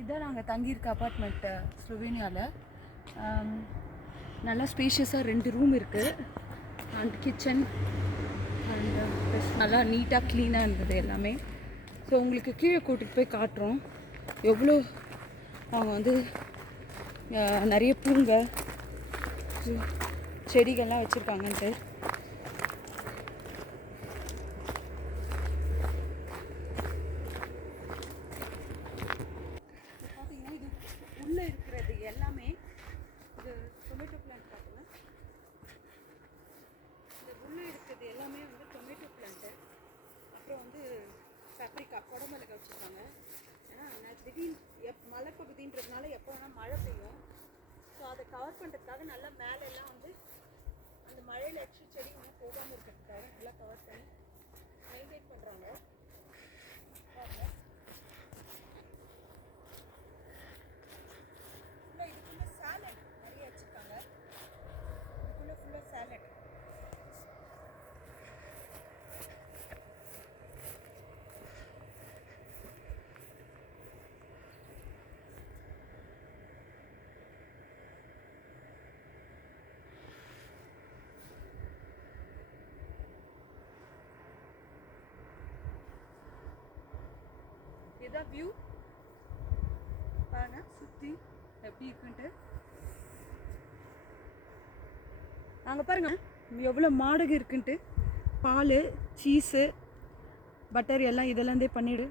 இதான் நாங்கள் தங்கியிருக்க அப்பார்ட்மெண்ட்டு ஸ்லோவேனியாவில். நல்லா ஸ்பேஷியஸாக 2 ரூம் இருக்குது அண்ட் கிச்சன் அண்ட் நல்லா நீட்டாக க்ளீனாக இருந்தது எல்லாமே. ஸோ உங்களுக்கு கீழே கூட்டிகிட்டு போய் காட்டுறோம் எவ்வளோ அவங்க வந்து நிறைய பூங்க செடிகள்லாம் வச்சுருக்காங்கன்ட்டு. பார்த்தீங்கன்னா இது உள்ளே இருக்கிறது எல்லாமே இது டொமேட்டோ பிளான்ட். பார்த்துங்க, இந்த உள்ளே இருக்கிறது எல்லாமே வந்து டொமேட்டோ பிளான்ட்டு. அப்புறம் வந்து பப்ரிக்கா, குடமிளகா வச்சுருக்காங்க. ஏன்னா திடீர்னு மலைப்பகுதின்றதுனால எப்போ வேணால் மழை பெய்யும். ஸோ அதை கவர் பண்ணுறதுக்காக நல்லா மேலெல்லாம் வந்து அந்த மழையில் எக்ஸ்ட்ரா செடி ஒன்றும் போகாமல் இருக்கிறதுக்காக நல்லா கவர் பண்ணி மெயின்டைன் பண்ணுறாங்க. பாருங்கள், ஃபுல்லாக இதுக்குள்ளே சாலட் நிறைய வச்சுருக்காங்க. இதுக்குள்ளே ஃபுல்லாக சாலட். இதான் வியூ பாருங்க, சுற்றி எப்படி இருக்குன்ட்டு. அங்கே பாருங்க எவ்வளோ மாடுக இருக்குன்ட்டு. பால், சீஸு, பட்டர் எல்லாம் இதெல்லாந்தே பண்ணிவிடு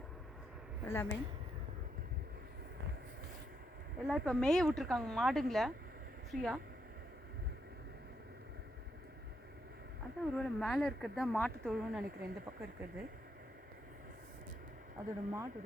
எல்லாமே. எல்லாம் இப்போ மேய விட்ருக்காங்க மாடுங்களை ஃப்ரீயாக. அதான் ஒருவேளை மேலே இருக்கிறது தான் மாட்டு தொழுன்னு நினைக்கிறேன். இந்த பக்கம் இருக்கிறது அதோட மாடு